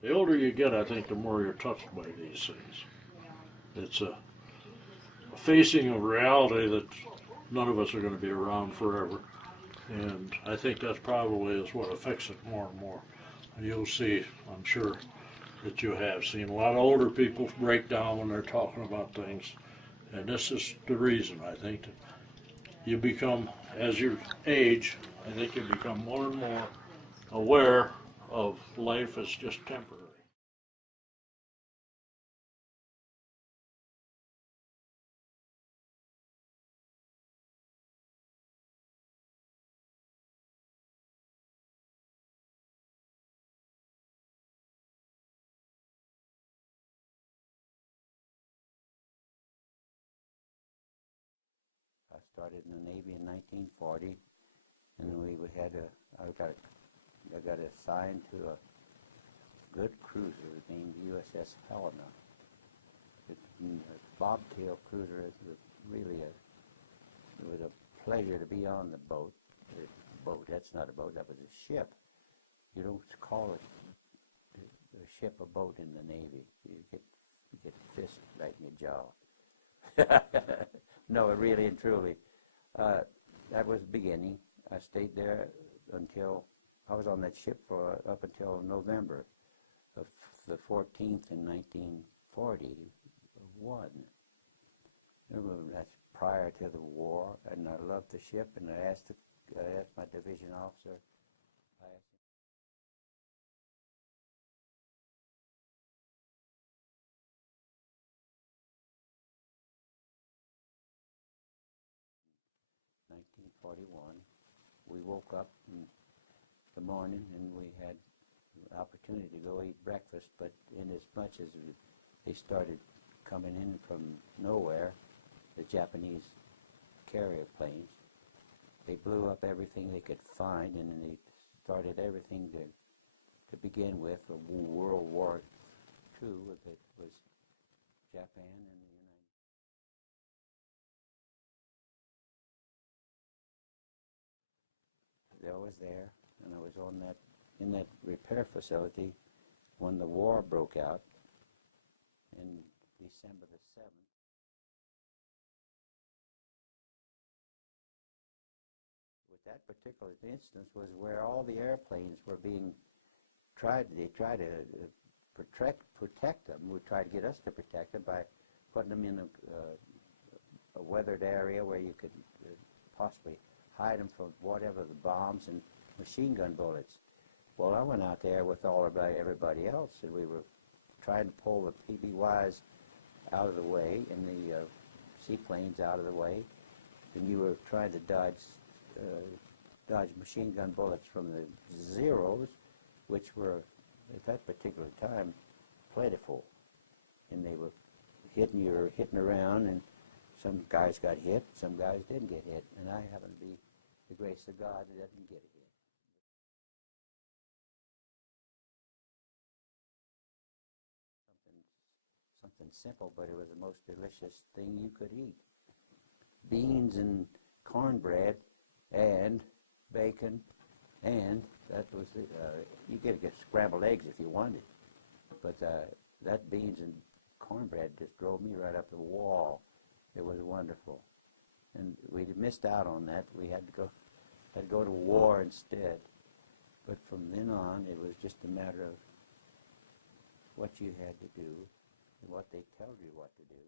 The older you get, I think the more you're touched by these things. It's a facing of reality that none of us are going to be around forever. And I think that's probably is what affects it more and more. And you'll see, I'm sure, that you have seen a lot of older people break down when they're talking about things. And this is the reason, I think, that you become, as you age, I think you become more and more aware of life as just temporary. I started in the Navy in 1940, and I got assigned to a good cruiser named USS Helena. A bobtail cruiser. It was a pleasure to be on the boat. That's not a boat, that was a ship. You don't call it a ship a boat in the Navy. You get fist right in your jaw. No, really and truly. Uh, that was the beginning. I stayed there until I was on that ship for up until November of the 14th in 1941. That's prior to the war, and I loved the ship, and I asked my division officer, I asked 1941. We woke up in the morning and we had the opportunity to go eat breakfast, but in as much as they started coming in from nowhere, the Japanese carrier planes, they blew up everything they could find, and then they started everything to begin with. World War II, that was Japan and the United States. I was there, and I was on that in that repair facility when the war broke out in December the 7th. With that particular instance was where all the airplanes were being they tried to protect them. We tried to get us to protect them by putting them in a weathered area where you could possibly hide them from whatever the bombs and machine gun bullets. Well, I went out there with everybody else, and we were trying to pull the PBYs out of the way and the seaplanes out of the way, and you were trying to dodge machine gun bullets from the Zeros, which were at that particular time plentiful, and they were hitting around, and some guys got hit, some guys didn't get hit, and I happened to be the grace of God that didn't get hit. Something simple, but it was the most delicious thing you could eat. Beans and cornbread and bacon, and that was you could get scrambled eggs if you wanted, but that beans and cornbread just drove me right up the wall. It was wonderful, and we missed out on that. We had to go to war instead. But from then on, it was just a matter of what you had to do and what they tell you what to do.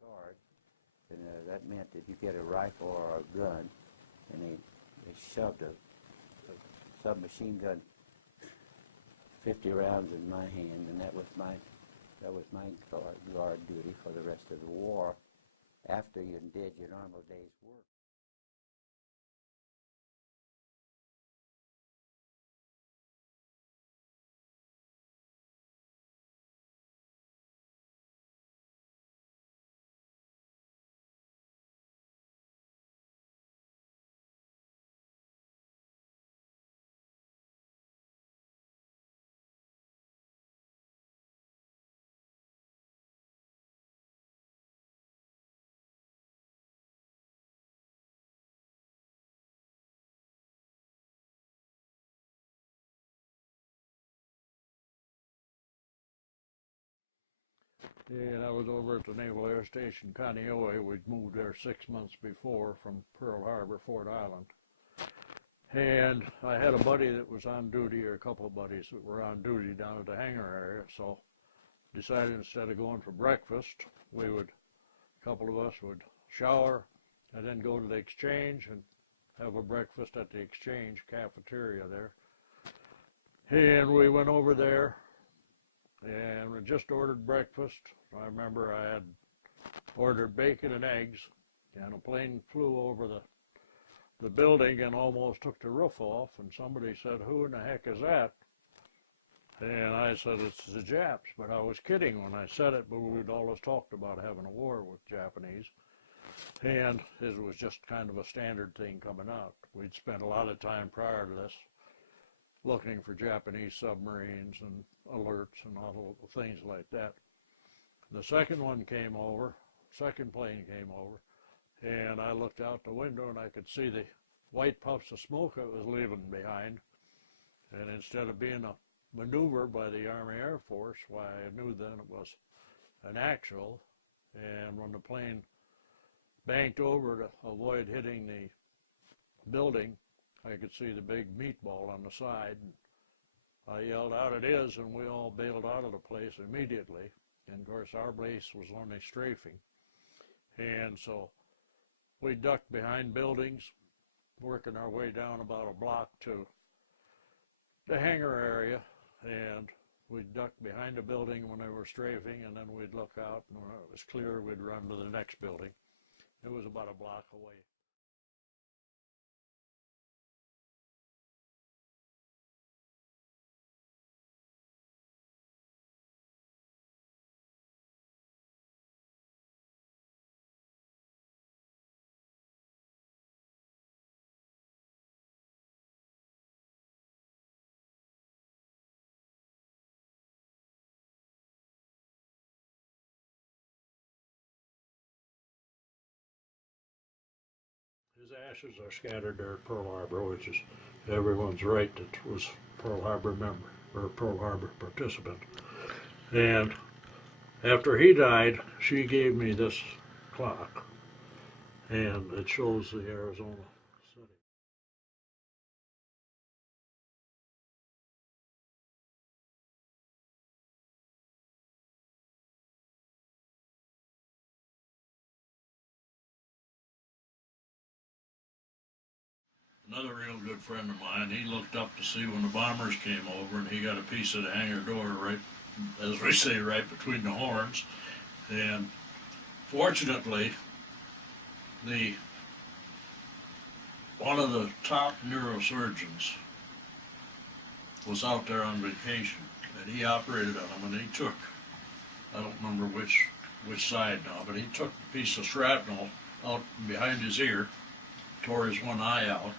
Guard, and that meant that you get a rifle or a gun, and they shoved a submachine gun 50 rounds in my hand, and that was my guard duty for the rest of the war after you did your normal day's work. And I was over at the Naval Air Station, Kaneohe. We'd moved there 6 months before from Pearl Harbor, Fort Island. And I had a buddy that was on duty, or a couple of buddies that were on duty down at the hangar area, so decided instead of going for breakfast, a couple of us would shower and then go to the exchange and have a breakfast at the exchange cafeteria there. And we went over there and we just ordered breakfast. I remember I had ordered bacon and eggs, and a plane flew over the building and almost took the roof off, and somebody said, "Who in the heck is that?" And I said, "It's the Japs," but I was kidding when I said it, but we'd always talked about having a war with Japanese, and it was just kind of a standard thing coming out. We'd spent a lot of time prior to this looking for Japanese submarines and alerts and all the things like that. The second plane came over, and I looked out the window and I could see the white puffs of smoke it was leaving behind. And instead of being a maneuver by the Army Air Force, why I knew then it was an actual. And when the plane banked over to avoid hitting the building, I could see the big meatball on the side. And I yelled out, "It is," and we all bailed out of the place immediately. And of course our base was only strafing. And so we ducked behind buildings, working our way down about a block to the hangar area, and we'd duck behind a building when they were strafing, and then we'd look out, and when it was clear, we'd run to the next building. It was about a block away. His ashes are scattered there at Pearl Harbor, which is everyone's right that was Pearl Harbor member or Pearl Harbor participant. And after he died, she gave me this clock, and it shows the Arizona City. Another real good friend of mine, he looked up to see when the bombers came over, and he got a piece of the hangar door right, as we say, right between the horns. And fortunately, the one of the top neurosurgeons was out there on vacation, and he operated on him, and he took, I don't remember which side now, but he took a piece of shrapnel out behind his ear, tore his one eye out,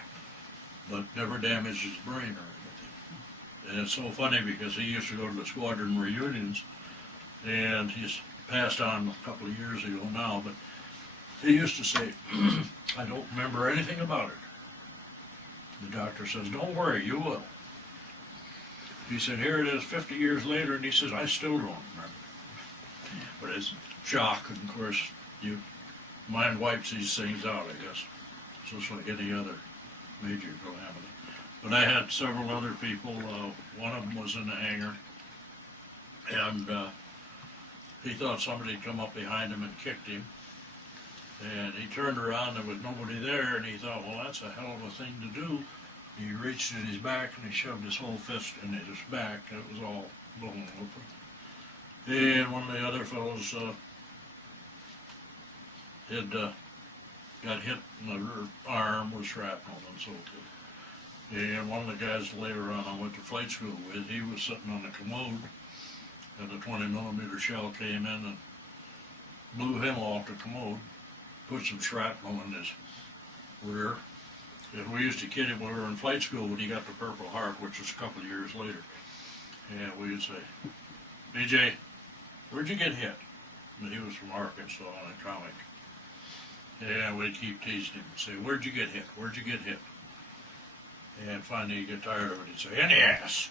but never damaged his brain or anything. And it's so funny because he used to go to the squadron reunions, and he's passed on a couple of years ago now, but he used to say, "I don't remember anything about it." The doctor says, "Don't worry, you will." He said, "Here it is 50 years later," and he says, "I still don't remember." But it's shock, and of course, your mind wipes these things out, I guess. So it's like any other major calamity. But I had several other people. One of them was in the hangar, and he thought somebody had come up behind him and kicked him. And he turned around, there was nobody there, and he thought, well, that's a hell of a thing to do. He reached in his back and he shoved his whole fist in his back, and it was all blown open. And one of the other fellows had got hit in the arm with shrapnel and so forth. And one of the guys later on I went to flight school with, he was sitting on the commode, and a 20mm shell came in and blew him off the commode, put some shrapnel in his rear. And we used to kid him when we were in flight school when he got the Purple Heart, which was a couple of years later. And we would say, "BJ, where'd you get hit?" And he was from Arkansas on a comic. And we'd keep teasing him and say, "Where'd you get hit? Where'd you get hit?" And finally he'd get tired of it. He'd say, "In the ass."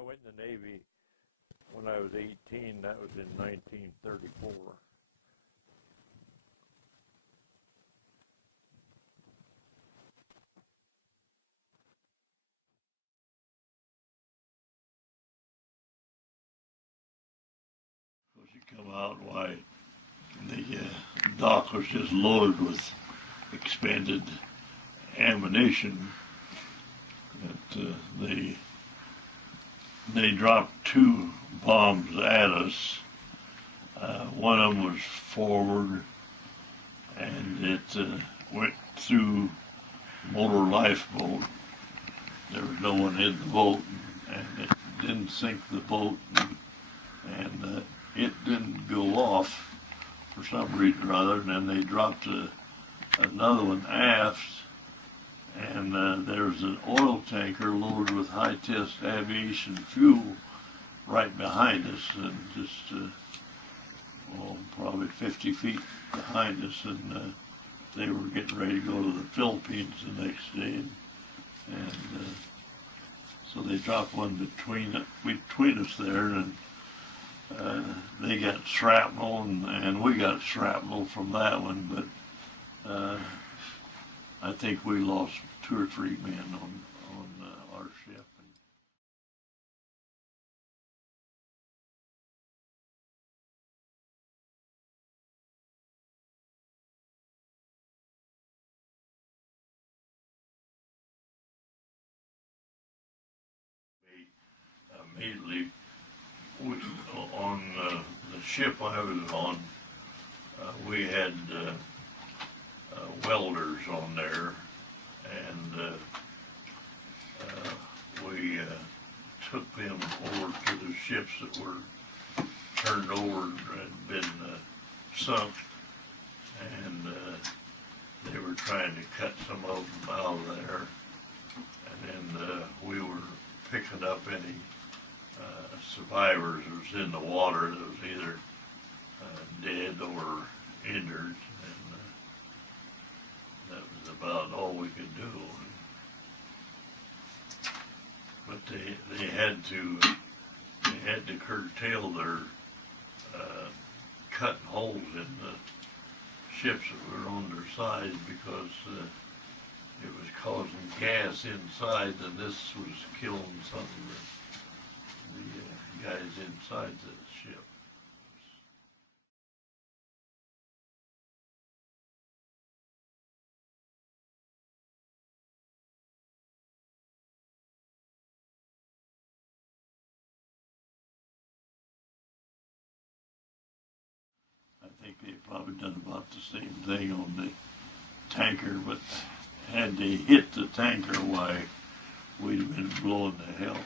I went in the Navy when I was 18. That was in 1934. As you come out, why, the dock was just loaded with expanded ammunition. That they dropped 2 bombs at us. One of them was forward, and it went through motor lifeboat. There was no one in the boat, and it didn't sink the boat, and it didn't go off for some reason or other. And then they dropped another one aft, and there was an oil tanker loaded with high-test aviation fuel right behind us, and just probably 50 feet behind us, and they were getting ready to go to the Philippines the next day, and so they dropped one between us there, and they got shrapnel, and we got shrapnel from that one, but I think we lost 2 or 3 men on our ship. Immediately, on the ship I was on, we had welders on there, and we took them over to the ships that were turned over and been sunk, and they were trying to cut some of them out of there, and then we were picking up any survivors that was in the water that was either dead or injured, and that was about all we could do. But they had to curtail their cutting holes in the ships that were on their sides because it was causing gas inside, and this was killing some of the guys inside the ship. I think they probably done about the same thing on the tanker, but had they hit the tanker, why, we'd have been blown to hell.